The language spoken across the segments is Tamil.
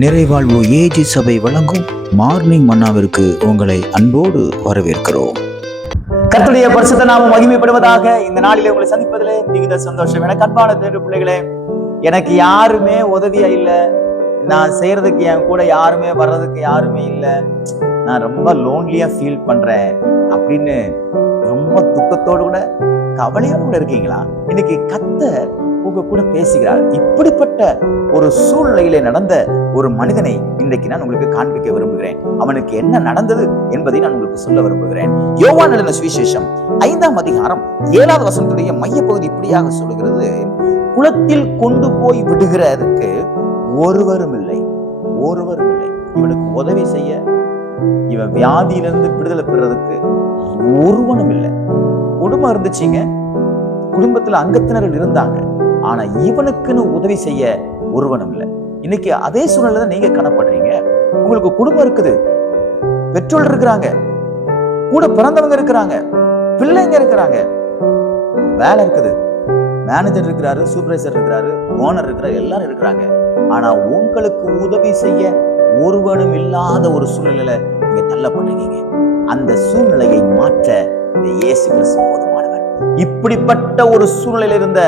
நிறைவாழ்வு ஏஜி சபை வழங்கும் மார்னிங் மன்னாவிற்கு உங்களை அன்போடு வரவேற்கிறோம். கர்த்தருடைய பரிசுத்த நாமம் மகிமைப்படுவதாக. இந்த நாளிலே உங்களை சந்திப்பதிலே மிகுந்த சந்தோஷம். எனக்கு அன்பான தேவ பிள்ளைகளே, எனக்கு யாருமே உதவியா இல்ல, நான் செய்யறதுக்கு என் கூட யாருமே வர்றதுக்கு யாருமே இல்லை, நான் ரொம்ப லோன்லியா ஃபீல் பண்றேன் அப்படின்னு ரொம்ப துக்கத்தோடு கூட கவலையோடு கூட இருக்கீங்களா? இன்னைக்கு கர்த்தர் உங்க கூட பேசுகிறார். இப்படிப்பட்ட ஒரு சூழ்நிலையிலே நடந்த ஒரு மனிதனை இன்றைக்கு நான் உங்களுக்கு காண்பிக்க விரும்புகிறேன். அவனுக்கு என்ன நடந்தது என்பதை நான் உங்களுக்கு சொல்ல விரும்புகிறேன். யோவான் எழுதின சுவிசேஷம் 5ஆம் அதிகாரம் 7வது வசனத்துடைய மையப்பகுதி இப்படியாக சொல்லுகிறது: குளத்தில் கொண்டு போய் விடுகிறதுக்கு ஒருவரும் இல்லை. இவனுக்கு உதவி செய்ய, இவன் வியாதியிலிருந்து விடுதலை பெறதுக்கு ஒருவனும் இல்லை. குடும்பம் இருந்துச்சுங்க, குடும்பத்துல அங்கத்தினர்கள் இருந்தாங்க, ஆனா இவனுக்குன்னு உதவி செய்ய ஒருவனும் இல்லை. இன்னைக்கு அதே சூழ்நிலை தான் நீங்க காணப்படுறீங்க. உங்களுக்கு குடும்பம் இருக்குது, பெற்றோர் இருக்கிறாங்க, கூட பிறந்தவங்க இருக்கிறாங்க, பிள்ளைங்க இருக்கிறாங்க, வேலை இருக்குது, மேனேஜர் இருக்கிறாரு, சூப்பர்வைசர் இருக்கிறாரு, ஓனர் இருக்கிறாரு, எல்லாரும் இருக்கிறாங்க. ஆனா உங்களுக்கு உதவி செய்ய ஒருவனும் இல்லாத ஒரு சூழ்நிலையில நீங்க தள்ளப்படுறீங்க. அந்த சூழ்நிலையை மாற்ற இந்த இயேசு கிறிஸ்து போதுமானவர். இப்படிப்பட்ட ஒரு சூழ்நிலையில இருந்த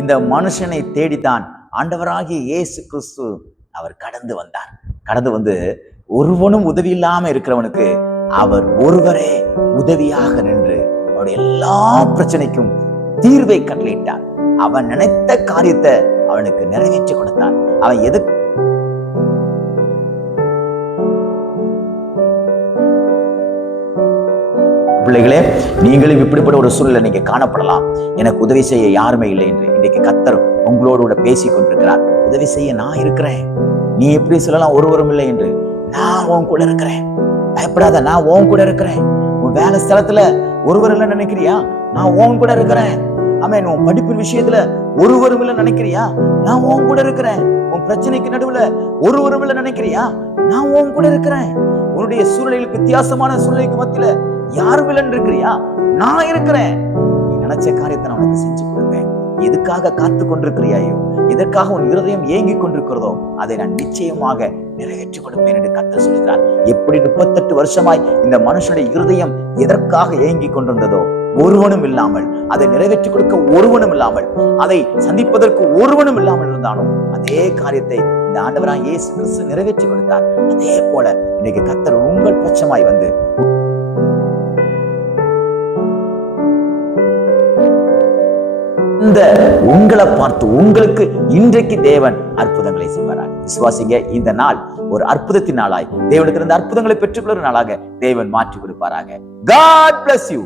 இந்த மனுஷனை தேடித்தான் ஆண்டவராகிய இயேசு கிறிஸ்து அவர் கடந்து வந்தார். கடந்து வந்து ஒருவனும் உதவி இல்லாம இருக்கிறவனுக்கு அவர் ஒருவரே உதவியாக நின்று அவருடைய எல்லா பிரச்சனைக்கும் தீர்வை கட்டளையிட்டார். அவன் நினைத்த காரியத்தை அவனுக்கு நிறைவேற்றி கொடுத்தான். அவன் எதுக்கு பிள்ளைகளே, நீங்களும் இப்படிப்பட்ட ஒரு சூழ்நிலை நீங்க காணப்படலாம். எனக்கு உதவி செய்ய யாருமே இல்லை என்று இன்றைக்கு கர்த்தர் உங்களோடு கூட பேசி கொண்டிருக்கிறார். உதவி செய்ய நான் இருக்கிறேன். நீ எப்படி சொல்லலாம் ஒருவரும் இல்லை என்று? நான் உன் கூட இருக்கிறேன், பயப்படாத, நான் உன் கூட இருக்கிறேன். உன் வேலை ஸ்தலத்துல ஒருவர் இல்லை நினைக்கிறியா? நான் உன் கூட இருக்கிறேன். ஆமென். உன் படிப்பு விஷயத்துல ஒருவரும் இல்லை நினைக்கிறியா? நான் உன் கூட இருக்கிறேன். உன் பிரச்சனைக்கு நடுவுல ஒருவரும் இல்லை நினைக்கிறியா? நான் உன் கூட இருக்கிறேன். உன்னுடைய சூழ்நிலைகளுக்கு, வித்தியாசமான சூழ்நிலைக்கு மத்தியில யாரும் இல்லைன்னு இருக்கிறியா? நான் இருக்கிறேன். நீ நினைச்ச காரியத்தை நான் உனக்கு செஞ்சு கொடுப்பேன். எதுக்காக காத்து கொண்டிருக்கிறியாயோ, எதற்காக உன் இருதயம் ஏங்கி கொண்டிருக்கிறதோ அதை நான் நிச்சயமாக நிறைவேற்றி கொடுப்பேன் என்று கர்த்தர் சொல்கிறார். எப்படி 38 வருஷமாய் இந்த மனுஷனுடைய இருதயம் எதற்காக ஏங்கி கொண்டிருந்ததோ, ஒருவனும் இல்லாமல், அதை நிறைவேற்றி கொடுக்க ஒருவனும் இல்லாமல், அதை சந்திப்பதற்கு ஒருவனும் இல்லாமல் இருந்தாலும் அதே காரியத்தை இந்த ஆண்டவராகிய இயேசு கிறிஸ்து நிறைவேற்றி கொடுத்தார். அதே போல இன்னைக்கு கர்த்தர் உங்கள் பட்சமாய் வந்து இந்த உங்களை பார்த்து உங்களுக்கு இன்றைக்கு தேவன் அற்புதங்களை செய்வாராக. விசுவாசிங்க, இந்த நாள் ஒரு அற்புதத்தின் நாளாய், தேவனுக்கு இருந்த அற்புதங்களை பெற்றுக்கொள்ளும் நாளாக தேவன் மாற்றி கொடுப்பாராக. God bless you.